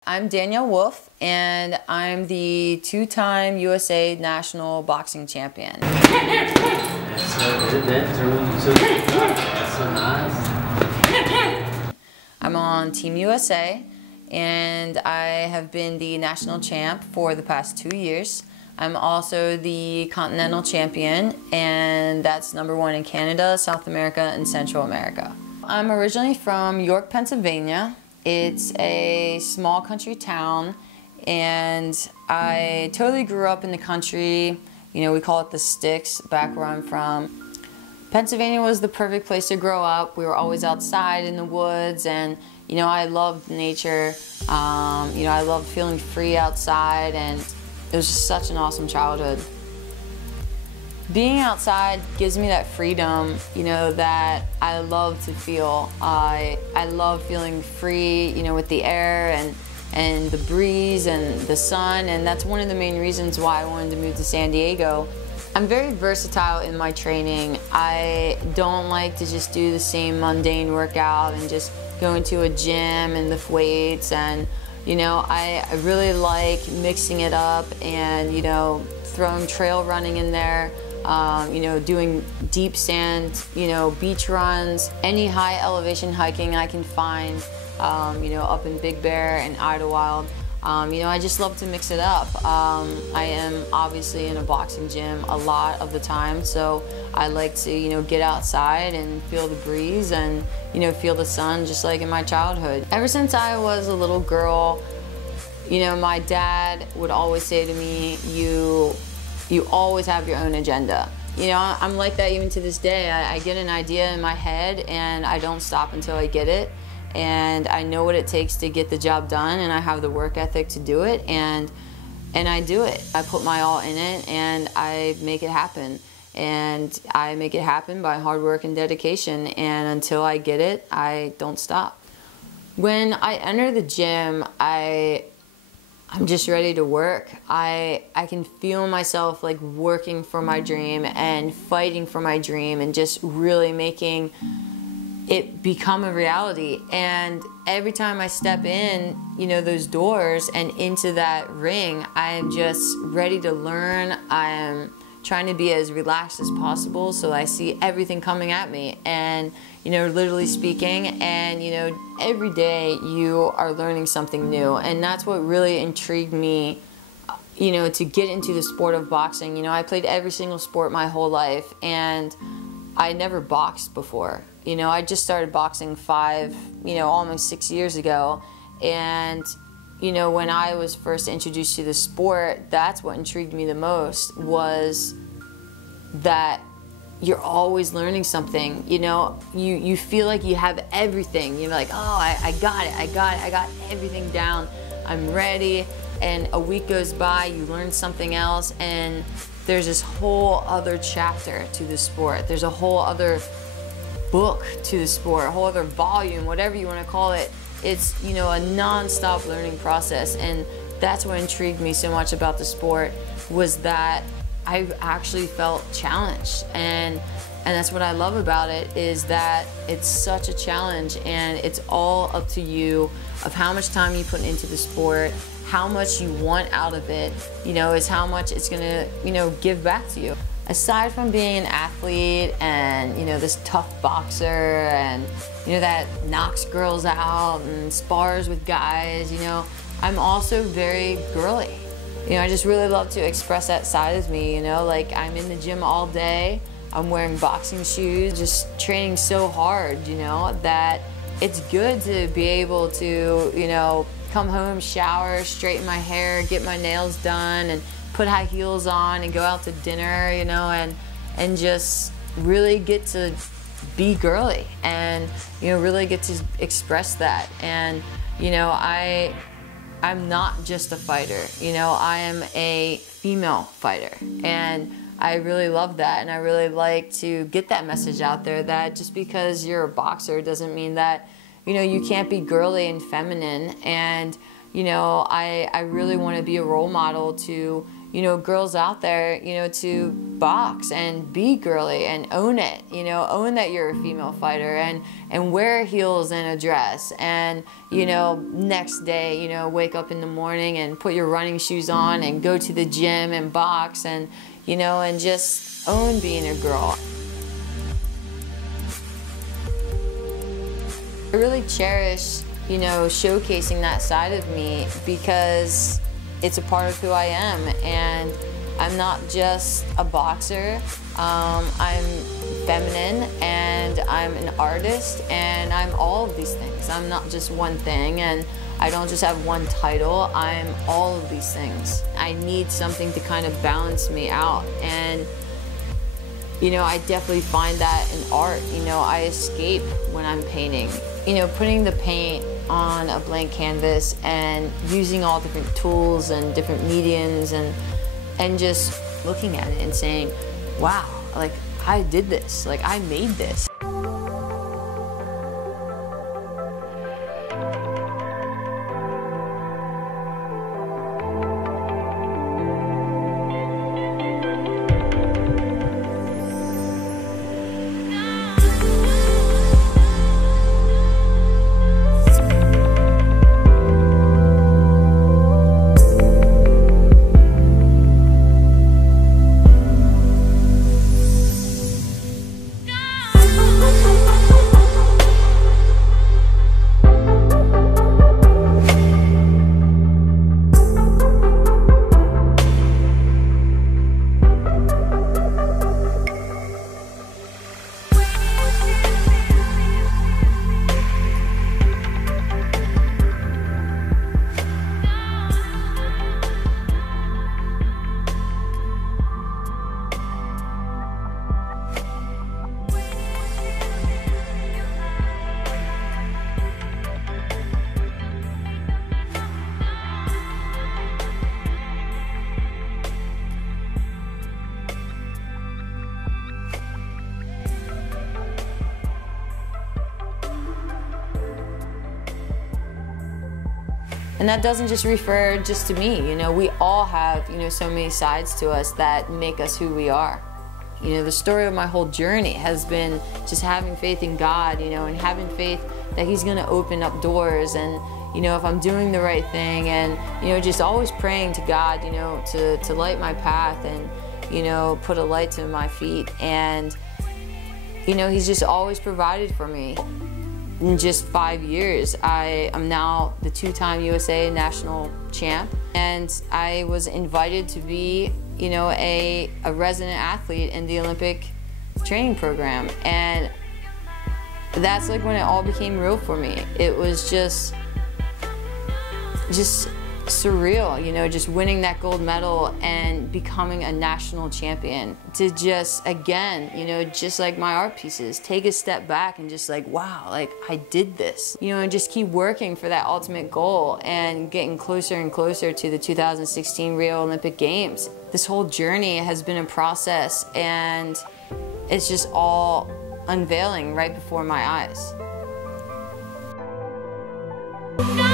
I'm Danyelle Wolf, and I'm the two-time USA National Boxing Champion. That's so nice. I'm on Team USA, and I have been the national champ for the past 2 years. I'm also the continental champion, and that's #1 in Canada, South America, and Central America. I'm originally from York, Pennsylvania. It's a small country town, and I totally grew up in the country. You know, we call it the sticks back where I'm from. Pennsylvania was the perfect place to grow up. We were always outside in the woods, and you know, I loved nature. You know, I loved feeling free outside, and it was just such an awesome childhood. Being outside gives me that freedom, you know, that I love to feel. I love feeling free, you know, with the air and the breeze and the sun, and that's one of the main reasons why I wanted to move to San Diego. I'm very versatile in my training. I don't like to just do the same mundane workout and just go into a gym and lift weights, and you know, I really like mixing it up and, you know, throwing trail running in there. You know, doing deep sand, you know, beach runs, any high elevation hiking I can find, you know, up in Big Bear and Idlewild. You know, I just love to mix it up. I am obviously in a boxing gym a lot of the time, so I like to, you know, get outside and feel the breeze and, you know, feel the sun just like in my childhood. Ever since I was a little girl, you know, my dad would always say to me, you always have your own agenda. You know, I'm like that even to this day. I get an idea in my head and I don't stop until I get it. And I know what it takes to get the job done, and I have the work ethic to do it, and I do it. I put my all in it and I make it happen. And I make it happen by hard work and dedication, and until I get it, I don't stop. When I enter the gym, I'm just ready to work. I can feel myself like working for my dream and fighting for my dream and just really making it become a reality. And every time I step in, you know, those doors and into that ring, I am just ready to learn. I am trying to be as relaxed as possible, so I see everything coming at me, and you know, literally speaking, and you know, every day you are learning something new, and that's what really intrigued me, you know, to get into the sport of boxing. You know, I played every single sport my whole life, and I never boxed before. You know, I just started boxing almost 6 years ago, and you know, when I was first introduced to the sport, that's what intrigued me the most, was that you're always learning something. You know, you feel like you have everything. You're like, oh, I got it, I got everything down, I'm ready. And a week goes by, you learn something else, and there's this whole other chapter to the sport. There's a whole other book to the sport, a whole other volume, whatever you want to call it. It's, you know, a non-stop learning process, and that's what intrigued me so much about the sport, was that I actually felt challenged, and that's what I love about it, is that it's such a challenge, and it's all up to you of how much time you put into the sport, how much you want out of it, you know, is how much it's gonna, you know, give back to you. Aside from being an athlete and, you know, this tough boxer and, you know, that knocks girls out and spars with guys, you know, I'm also very girly. You know, I just really love to express that side of me, you know, like I'm in the gym all day, I'm wearing boxing shoes, just training so hard, you know, that it's good to be able to, you know, come home, shower, straighten my hair, get my nails done, and put high heels on and go out to dinner, you know, and just really get to be girly and, you know, really get to express that. And, you know, I'm not just a fighter, you know, I am a female fighter, and I really love that, and I really like to get that message out there, that just because you're a boxer doesn't mean that, you know, you can't be girly and feminine. And you know, I really want to be a role model to, you know, girls out there, you know, to box and be girly and own it, you know, own that you're a female fighter, and wear heels and a dress, and, you know, next day, you know, wake up in the morning and put your running shoes on and go to the gym and box, and, you know, and just own being a girl. I really cherish, you know, showcasing that side of me because it's a part of who I am, and I'm not just a boxer. I'm feminine, and I'm an artist, and I'm all of these things. I'm not just one thing, and I don't just have one title. I'm all of these things. I need something to kind of balance me out, and you know, I definitely find that in art. You know, I escape when I'm painting. You know, putting the paint on a blank canvas and using all different tools and different mediums, and just looking at it and saying, wow, like I did this, like I made this. And that doesn't just refer just to me, you know, we all have, you know, so many sides to us that make us who we are. You know, the story of my whole journey has been just having faith in God, you know, and having faith that He's gonna open up doors, and, you know, if I'm doing the right thing, and, you know, just always praying to God, you know, to light my path and, you know, put a light to my feet. And, you know, He's just always provided for me. In just 5 years, I am now the two-time USA national champ, and I was invited to be, you know, a resident athlete in the Olympic training program. And that's like when it all became real for me. It was just surreal, you know, just winning that gold medal and becoming a national champion. To just, again, you know, just like my art pieces, take a step back and just like, wow, like I did this, you know, and just keep working for that ultimate goal and getting closer and closer to the 2016 Rio Olympic Games. This whole journey has been a process, and it's just all unveiling right before my eyes.